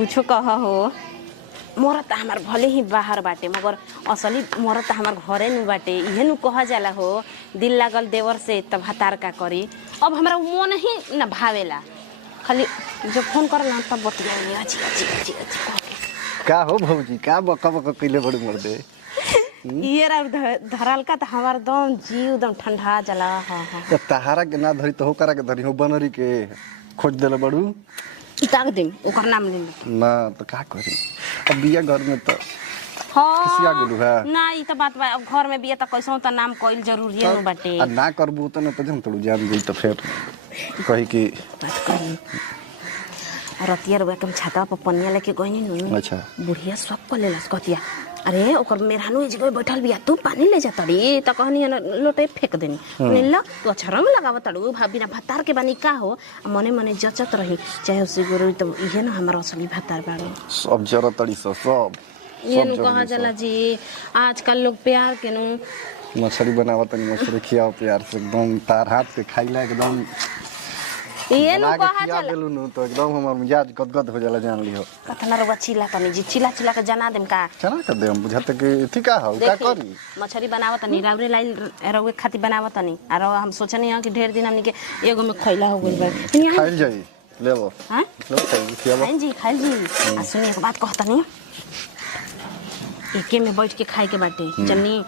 कुछ कह हो मोर त हमार भले ही बाहर बाटे मगर असली मोर त हमार घरे नु बाटे इहे नु कहा जाला हो दिल लागल देवर से तब हतार का करी। अब हमरा मन ही न भावेला खाली जब फोन करला तब बतियाई अच्छी का हो भौजी का बका बका कइले बड़ मर दे ये धरल का त हमार दम जीव एकदम ठंडा जाला। हां त तहारा के ना धरी तो हो करा के धरी हो बनरी के खोज देले बड़ू ताक दे ओकर नाम ले ना तो का करी अब बिया घर में तो हां किसिया गुलू है ना ई त बात बा अब घर में बिया त कैसो त नाम कइल जरूरी है बाटे आ ना करबू त न त जम तोड़ जान गई तो फिर कही कि बात करी रतिया रे कम छाता पर पनिया लेके गइनी नु। अच्छा बुढ़िया सब को लेलस कतिया अरे ओकर मेहरानू एज गई बैठल बिया तू पानी ले जा तड़ी त कहनी लोटे फेंक देनी ने ल तू अच्छा रंग लगाव तड़ू बिना भतार के बानी का हो मने मने जचत रही चाहे उसी गुरु त इहे न हमर असली भतार बाड़ो सब जरा तड़ी सब ये नु कहा जाला जी आजकल लोग प्यार के नु मछली बनावत नहीं मछली खियाओ प्यार से एकदम तार हाथ पे खाइला एकदम ये नु कहा खिया जाला देलू नु तो एकदम हमर मिजाज गदगद हो जाला जान लियो कतना रवा चिल्ला तनी जी चिल्ला चिल्ला के जना देम का चना कर दे हम बुझाते कि ठीक का हो का करी मछली बनावत नहीं रावरे लाइल रवे खाती बनावत नहीं और हम सोचनी है कि ढेर दिन हमनी के एगो में खइला हो गइल बा खाइल जाई लेबो हां लो खाई खियाबो खाइल जी आ सुनी एक बात कहतनी एके में बैठ के खाए के बाटे जन्नी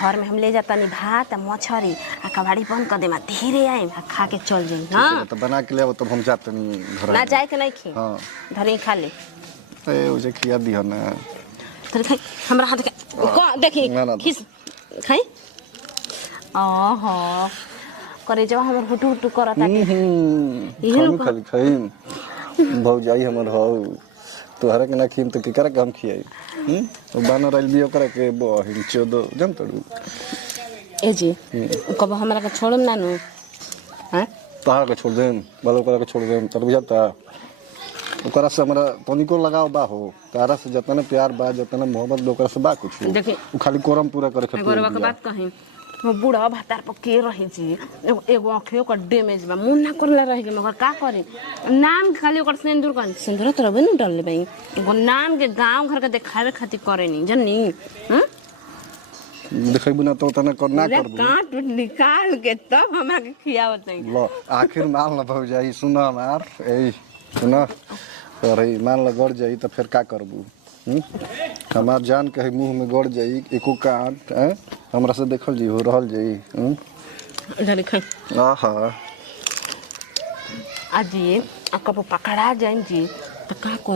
घर में हम ले जाता नहीं भात मछरी आ कबाड़ी बंद कर देमा धीरे आए आ खा के चल जाई। हां तो बना के लेबो तो हम जात नहीं घर ना जाए के नहीं खी हां धरी खा ले ए उजे खिया दियो ना धरी खाई हमरा हाथ को देखी खिस खाई ओहो करे जब हमर हुटू हुटू करता खाली खाई भौजाई हमर हो तोहरा के ना खीम तो केकरा के हम खियाई बानर राइल बियो करे के बहिन चोदो जम तड़ू ए जी कब हमरा के छोड़म ना नु हैं तोहरा के छोड़ देम बालो करा के छोड़ देम तर बुझाता ओकरा से हमरा तनिको लगाव बा हो तारा से जतना प्यार बा जतना मोहब्बत लोकरा से बा कुछ देखी खाली कोरम पूरा करे खातिर एगो के बात कही वो बूढ़ा भातार पर के रही जी एगो आंखियों का डैमेज बा मुंह ना करला रह गेल मगर का करे नाम खाली ओकर सिंदूर कर सिंदूर तो रबे न डाल ले भाई एगो नाम के गांव घर के देखावे खातिर करे नहीं जन्नी हां देखै बिना तो तना कर ना करबू काट निकाल के तब हमरा के खियावत नहीं लो आखिर मान ल भौजाई सुन हमार ए सुन अरे मान ल गड़ जाई तो फिर का करबू हमार जान कहे मुंह में गड़ जाई एको काट हमरा से देखल जी हो रहल जाई इधर खाई आहा अजी आ कब पकड़ा जाइन जी तो का